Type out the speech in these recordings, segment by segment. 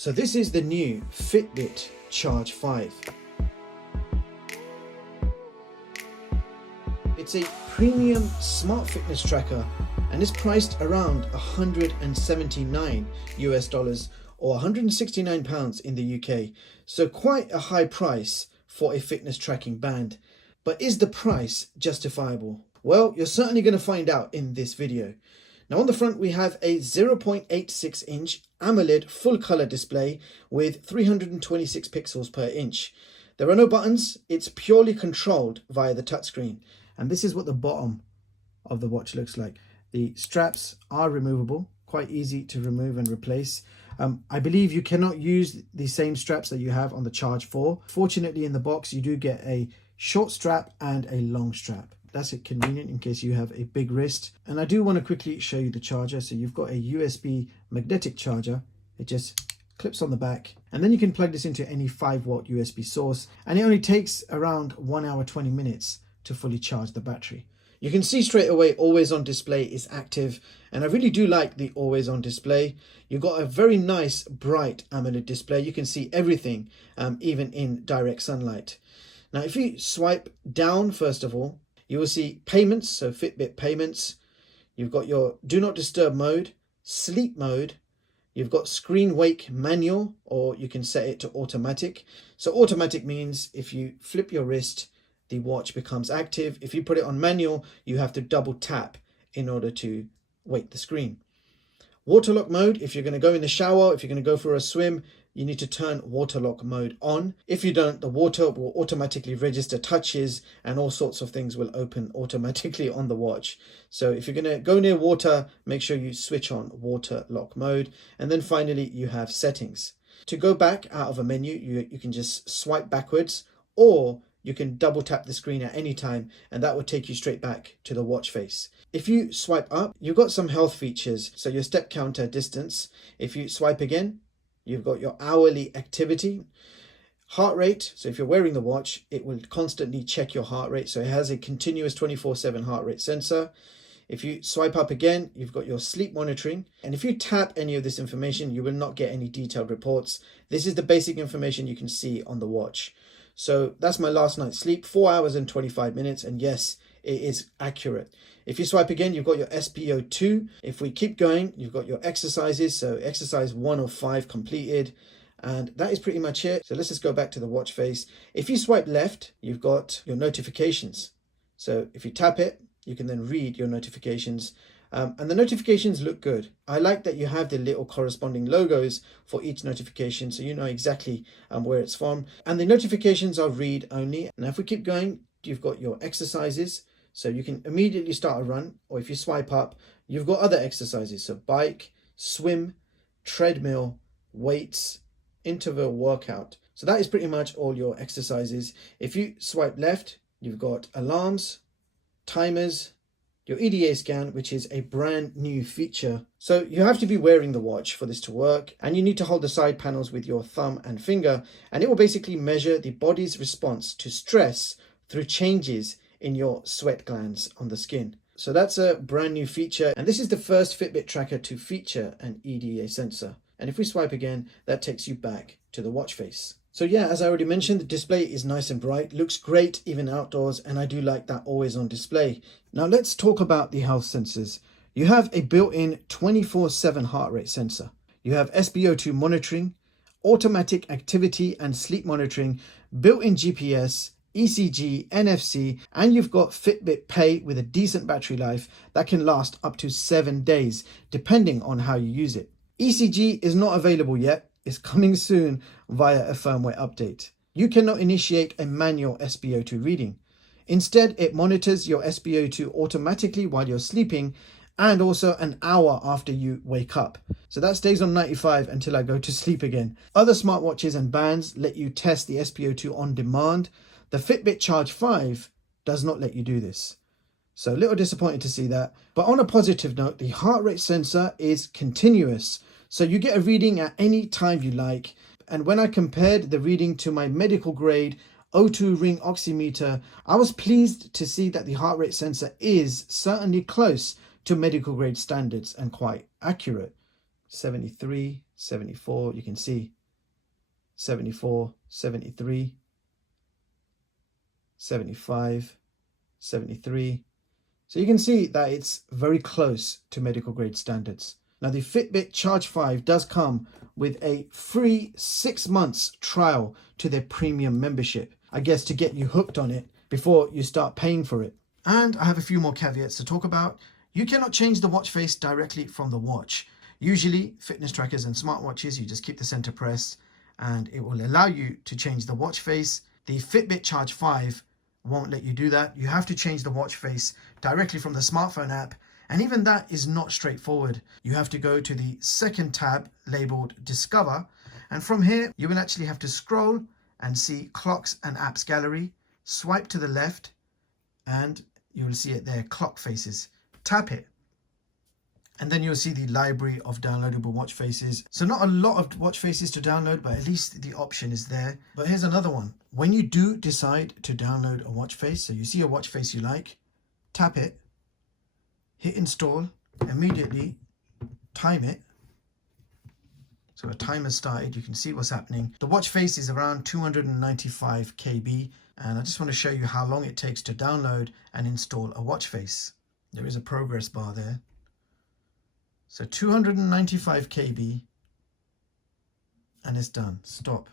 So this is the new Fitbit Charge 5. It's a premium smart fitness tracker and is priced around $179 or £169 in the UK. So quite a high price for a fitness tracking band. But is the price justifiable? Well, you're certainly going to find out in this video. Now on the front we have a 0.86 inch AMOLED full color display with 326 pixels per inch. There are no buttons, it's purely controlled via the touchscreen. And this is what the bottom of the watch looks like. The straps are removable, quite easy to remove and replace. I believe you cannot use the same straps that you have on the Charge 4. Fortunately in the box you do get a short strap and a long strap. That's convenient in case you have a big wrist. And I do want to quickly show you the charger. So you've got a USB magnetic charger. It just clips on the back. And then you can plug this into any 5-watt USB source. And it only takes around 1 hour, 20 minutes to fully charge the battery. You can see straight away always on display is active. And I really do like the always on display. You've got a very nice bright AMOLED display. You can see everything, even in direct sunlight. Now, if you swipe down, first of all, you will see payments, so Fitbit payments. You've got your do not disturb mode, sleep mode. You've got screen wake manual, or you can set it to automatic. So automatic means if you flip your wrist, the watch becomes active. If you put it on manual, you have to double tap in order to wake the screen. Waterlock mode, if you're going to go in the shower, if you're going to go for a swim, you need to turn waterlock mode on. If you don't, the water will automatically register touches and all sorts of things will open automatically on the watch. So if you're going to go near water, make sure you switch on waterlock mode. And then finally, you have settings. To go back out of a menu, you can just swipe backwards, or you can double tap the screen at any time and that will take you straight back to the watch face. If you swipe up, you've got some health features. So your step counter distance. If you swipe again, you've got your hourly activity, heart rate. So if you're wearing the watch, it will constantly check your heart rate. So it has a continuous 24/7 heart rate sensor. If you swipe up again, you've got your sleep monitoring. And if you tap any of this information, you will not get any detailed reports. This is the basic information you can see on the watch. So that's my last night's sleep, 4 hours and 25 minutes. And yes, it is accurate. If you swipe again, you've got your SpO2. If we keep going, you've got your exercises. So exercise 1 of 5 completed. And that is pretty much it. So let's just go back to the watch face. If you swipe left, you've got your notifications. So if you tap it, you can then read your notifications. And the notifications look good. I like that you have the little corresponding logos for each notification, so you know exactly where it's from. And the notifications are read only. Now if we keep going, you've got your exercises. So you can immediately start a run, or if you swipe up, you've got other exercises. So bike, swim, treadmill, weights, interval workout. So that is pretty much all your exercises. If you swipe left, you've got alarms, timers, your EDA scan, which is a brand new feature. So you have to be wearing the watch for this to work, and you need to hold the side panels with your thumb and finger, and it will basically measure the body's response to stress through changes in your sweat glands on the skin. So that's a brand new feature, and this is the first Fitbit tracker to feature an EDA sensor. And if we swipe again, that takes you back to the watch face. So yeah, as I already mentioned, the display is nice and bright, looks great even outdoors, and I do like that always on display. Now let's talk about the health sensors. You have a built-in 24/7 heart rate sensor. You have SpO2 monitoring, automatic activity and sleep monitoring, built-in GPS, ECG, NFC, and you've got Fitbit Pay with a decent battery life that can last up to 7 days, depending on how you use it. ECG is not available yet. It's coming soon via a firmware update. You cannot initiate a manual SpO2 reading. Instead, it monitors your SpO2 automatically while you're sleeping and also an hour after you wake up. So that stays on 95 until I go to sleep again. Other smartwatches and bands let you test the SpO2 on demand. The Fitbit Charge 5 does not let you do this. So a little disappointed to see that. But on a positive note, the heart rate sensor is continuous. So you get a reading at any time you like. And when I compared the reading to my medical grade O2 ring oximeter, I was pleased to see that the heart rate sensor is certainly close to medical grade standards and quite accurate. 73, 74, you can see 74, 73, 75, 73. So you can see that it's very close to medical grade standards. Now the Fitbit Charge 5 does come with a free 6 months trial to their premium membership, I guess to get you hooked on it before you start paying for it. And I have a few more caveats to talk about. You cannot change the watch face directly from the watch. Usually fitness trackers and smartwatches, you just keep the center pressed and it will allow you to change the watch face. The Fitbit Charge 5 won't let you do that. You have to change the watch face directly from the smartphone app, and even that is not straightforward. You have to go to the second tab labeled Discover, and from here you will actually have to scroll and see Clocks and Apps Gallery. Swipe to the left and you will see it there, Clock Faces. Tap it and then you'll see the library of downloadable watch faces. So not a lot of watch faces to download, but at least the option is there. But here's another one. When you do decide to download a watch face, so you see a watch face you like, tap it, hit install, immediately time it. So a timer started, you can see what's happening. The watch face is around 295 KB, and I just want to show you how long it takes to download and install a watch face. There is a progress bar there. So 295 KB and it's done. Stop.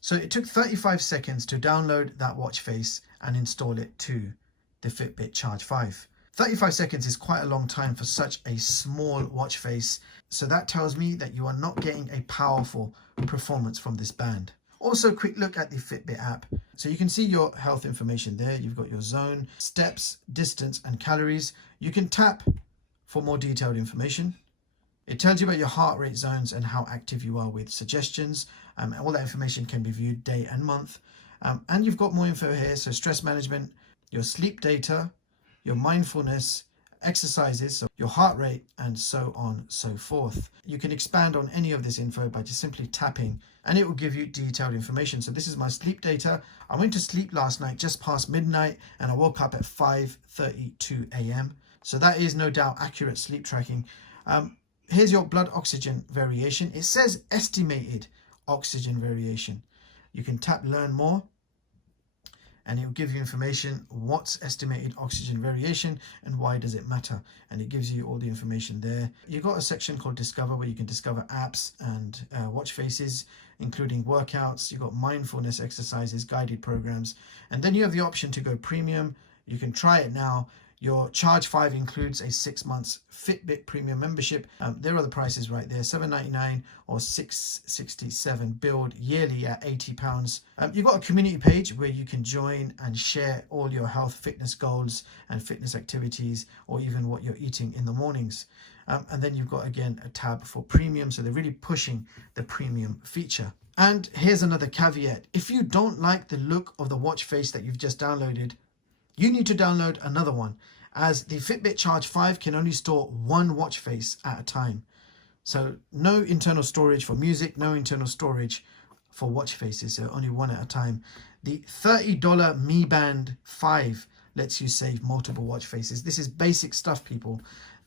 So it took 35 seconds to download that watch face and install it to the Fitbit Charge 5. 35 seconds is quite a long time for such a small watch face. So that tells me that you are not getting a powerful performance from this band. Also, quick look at the Fitbit app. So you can see your health information there. You've got your zone, steps, distance, and calories. You can tap for more detailed information. It tells you about your heart rate zones and how active you are with suggestions. All that information can be viewed day and month. And you've got more info here. So stress management, your sleep data, your mindfulness, exercises, so your heart rate, and so on, so forth. You can expand on any of this info by just simply tapping and it will give you detailed information. So this is my sleep data. I went to sleep last night just past midnight and I woke up at 5:32 a.m. So that is no doubt accurate sleep tracking. Here's your blood oxygen variation. It says estimated oxygen variation. You can tap learn more and it will give you information what's estimated oxygen variation and why does it matter, and it gives you all the information there. You've got a section called Discover where you can discover apps and watch faces, including workouts. You've got mindfulness exercises, guided programs, and then you have the option to go premium. You can try it now. Your Charge 5 includes a 6 months Fitbit premium membership. There are the prices right there, $7.99 or $6.67 billed yearly at £80. You've got a community page where you can join and share all your health fitness goals and fitness activities, or even what you're eating in the mornings. And then you've got, again, a tab for premium. So they're really pushing the premium feature. And here's another caveat. If you don't like the look of the watch face that you've just downloaded, you need to download another one, as the Fitbit Charge 5 can only store one watch face at a time. So no internal storage for music, no internal storage for watch faces, so only one at a time. The $30 Mi Band 5 lets you save multiple watch faces. This is basic stuff, people.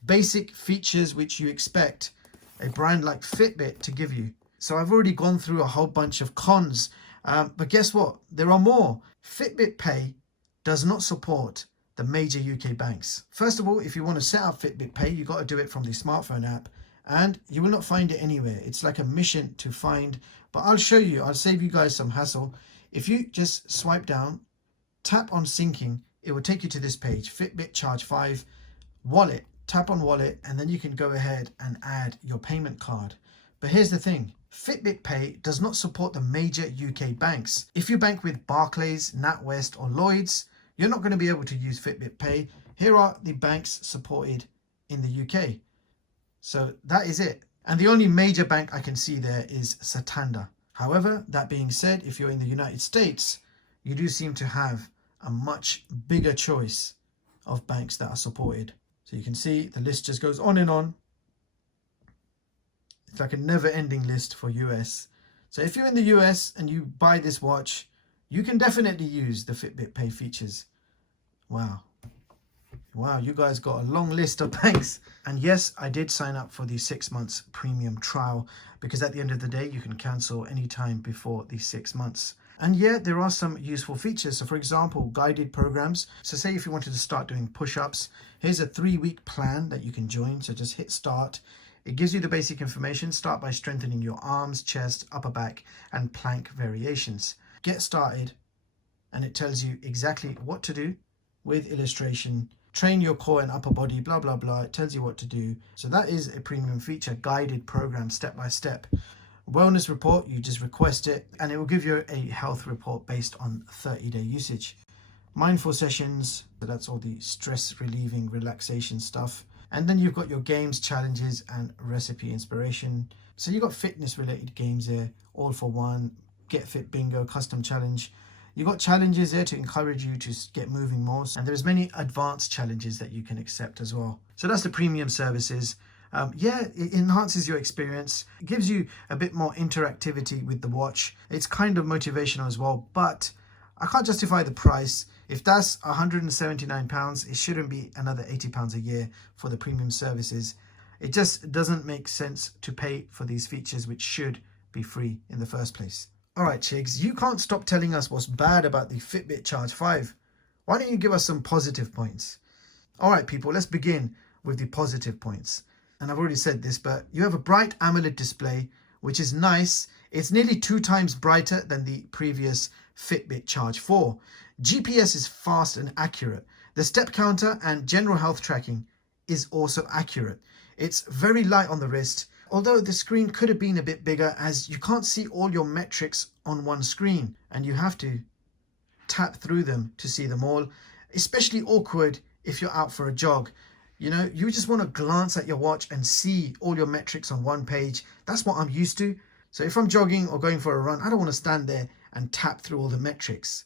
Basic features which you expect a brand like Fitbit to give you. So I've already gone through a whole bunch of cons, but guess what? There are more. Fitbit Pay does not support the major UK banks. First of all, if you want to set up Fitbit Pay, you got to do it from the smartphone app, and you will not find it anywhere. It's like a mission to find, but I'll show you. I'll save you guys some hassle. If you just swipe down, tap on syncing, it will take you to this page, Fitbit Charge 5, wallet, tap on wallet, and then you can go ahead and add your payment card. But here's the thing. Fitbit Pay does not support the major UK banks. If you bank with Barclays, NatWest, or Lloyds, you're not going to be able to use Fitbit Pay. Here are the banks supported in the UK. So that is it. And the only major bank I can see there is Santander. However, that being said, if you're in the United States, you do seem to have a much bigger choice of banks that are supported. So you can see the list just goes on and on. It's like a never-ending list for US. So if you're in the US and you buy this watch, you can definitely use the Fitbit Pay features. Wow. Wow, you guys got a long list of thanks. And yes, I did sign up for the 6 months premium trial because at the end of the day, you can cancel anytime before the 6 months. And yeah, there are some useful features. So for example, guided programs. So say if you wanted to start doing push-ups, here's a 3-week plan that you can join. So just hit start. It gives you the basic information. Start by strengthening your arms, chest, upper back, and plank variations. Get started, and it tells you exactly what to do with illustration. Train your core and upper body, blah, blah, blah. It tells you what to do. So that is a premium feature, guided program, step by step. Wellness report, you just request it, and it will give you a health report based on 30-day usage. Mindful sessions, so that's all the stress relieving relaxation stuff. And then you've got your games, challenges, and recipe inspiration. So you've got fitness related games there, all for one, Get Fit Bingo, custom challenge. You've got challenges there to encourage you to get moving more. And there's many advanced challenges that you can accept as well. So that's the premium services. Yeah, it enhances your experience. It gives you a bit more interactivity with the watch. It's kind of motivational as well, but I can't justify the price. If that's £179, it shouldn't be another £80 a year for the premium services. It just doesn't make sense to pay for these features, which should be free in the first place. All right, Chigz, you can't stop telling us what's bad about the Fitbit Charge 5. Why don't you give us some positive points? All right, people, let's begin with the positive points. And I've already said this, but you have a bright AMOLED display, which is nice. It's nearly 2 times brighter than the previous Fitbit Charge 4. GPS is fast and accurate. The step counter and general health tracking is also accurate. It's very light on the wrist, although the screen could have been a bit bigger as you can't see all your metrics on one screen and you have to tap through them to see them all. Especially awkward if you're out for a jog. You know, you just want to glance at your watch and see all your metrics on one page. That's what I'm used to. So if I'm jogging or going for a run, I don't want to stand there and tap through all the metrics.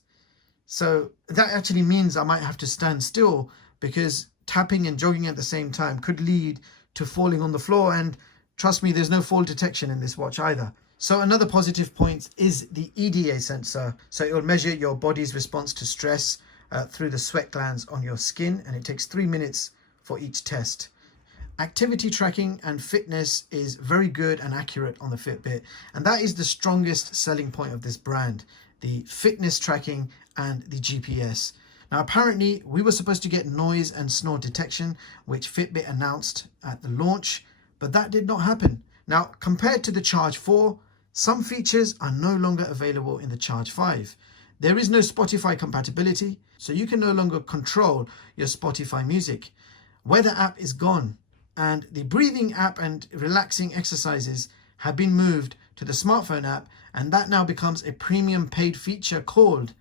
So that actually means I might have to stand still because tapping and jogging at the same time could lead to falling on the floor. And trust me, there's no fall detection in this watch either. So another positive point is the EDA sensor. So it will measure your body's response to stress through the sweat glands on your skin, and it takes 3 minutes for each test. Activity tracking and fitness is very good and accurate on the Fitbit, and that is the strongest selling point of this brand, the fitness tracking and the GPS. Now apparently we were supposed to get noise and snore detection, which Fitbit announced at the launch, but that did not happen. Now compared to the Charge 4, some features are no longer available in the Charge 5. There is no Spotify compatibility, so you can no longer control your Spotify music. Weather app is gone, and the breathing app and relaxing exercises have been moved to the smartphone app, and that now becomes a premium paid feature called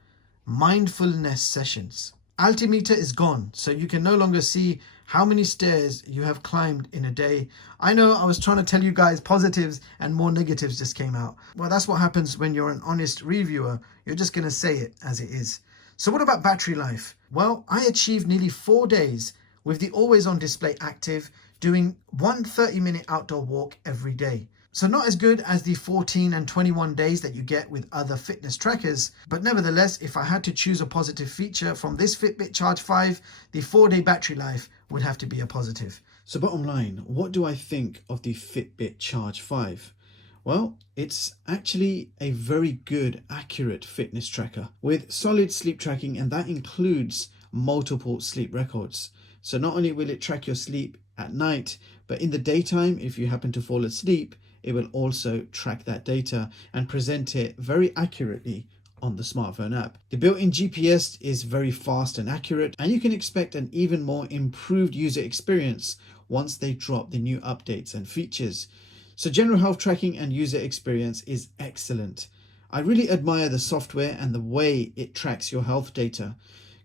mindfulness sessions. Altimeter is gone, so you can no longer see how many stairs you have climbed in a day. I know I was trying to tell you guys positives and more negatives just came out. Well, that's what happens when you're an honest reviewer. You're just going to say it as it is. So what about battery life? Well, I achieved nearly 4 days with the always on display active, doing one 30-minute outdoor walk every day. So not as good as the 14 and 21 days that you get with other fitness trackers, but nevertheless, if I had to choose a positive feature from this Fitbit Charge 5, the 4-day battery life would have to be a positive. So bottom line, what do I think of the Fitbit Charge 5? Well, it's actually a very good, accurate fitness tracker with solid sleep tracking, and that includes multiple sleep records. So not only will it track your sleep at night, but in the daytime, if you happen to fall asleep, it will also track that data and present it very accurately on the smartphone app. The built-in GPS is very fast and accurate, and you can expect an even more improved user experience once they drop the new updates and features. So general health tracking and user experience is excellent. I really admire the software and the way it tracks your health data,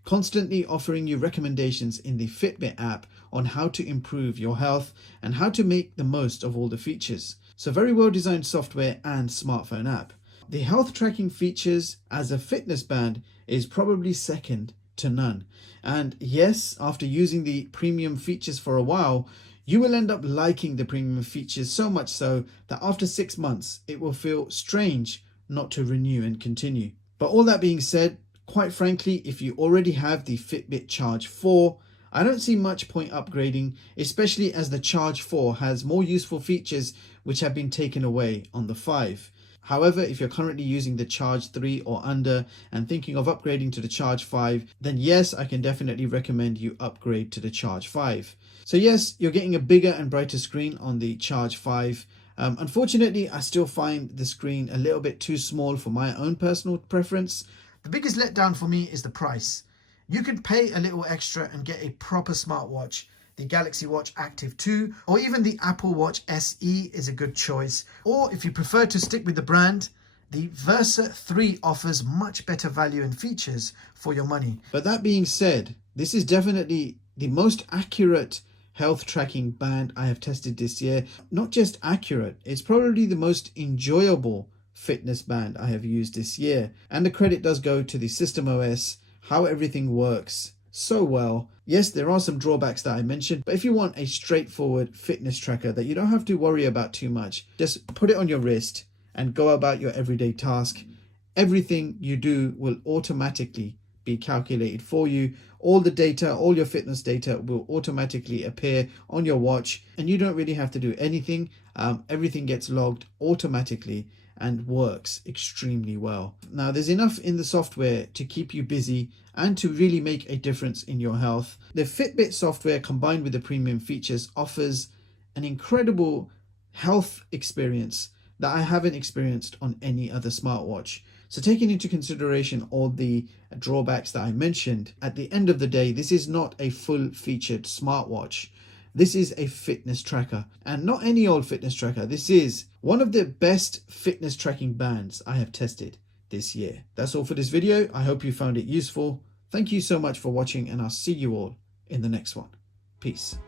constantly offering you recommendations in the Fitbit app on how to improve your health and how to make the most of all the features. So very well designed software and smartphone app. The health tracking features as a fitness band is probably second to none. And yes, after using the premium features for a while, you will end up liking the premium features so much so that after 6 months, it will feel strange not to renew and continue. But all that being said, quite frankly, if you already have the Fitbit Charge 4, I don't see much point upgrading, especially as the Charge 4 has more useful features which have been taken away on the 5. However, if you're currently using the Charge 3 or under and thinking of upgrading to the Charge 5, then yes, I can definitely recommend you upgrade to the Charge 5. So yes, you're getting a bigger and brighter screen on the Charge 5. Unfortunately, I still find the screen a little bit too small for my own personal preference. The biggest letdown for me is the price. You can pay a little extra and get a proper smartwatch. The Galaxy Watch Active 2 or even the Apple Watch SE is a good choice. Or if you prefer to stick with the brand, the Versa 3 offers much better value and features for your money. But that being said, this is definitely the most accurate health tracking band I have tested this year. Not just accurate, it's probably the most enjoyable fitness band I have used this year. And the credit does go to the system OS, how everything works so well. Yes, there are some drawbacks that I mentioned, but if you want a straightforward fitness tracker that you don't have to worry about too much, just put it on your wrist and go about your everyday task. Everything you do will automatically be calculated for you. All the data, all your fitness data will automatically appear on your watch and you don't really have to do anything. Everything gets logged automatically and works extremely well. Now, there's enough in the software to keep you busy and to really make a difference in your health. The Fitbit software combined with the premium features offers an incredible health experience that I haven't experienced on any other smartwatch. So taking into consideration all the drawbacks that I mentioned, at the end of the day, this is not a full-featured smartwatch. This is a fitness tracker, and not any old fitness tracker. This is one of the best fitness tracking bands I have tested this year. That's all for this video. I hope you found it useful. Thank you so much for watching, and I'll see you all in the next one. Peace.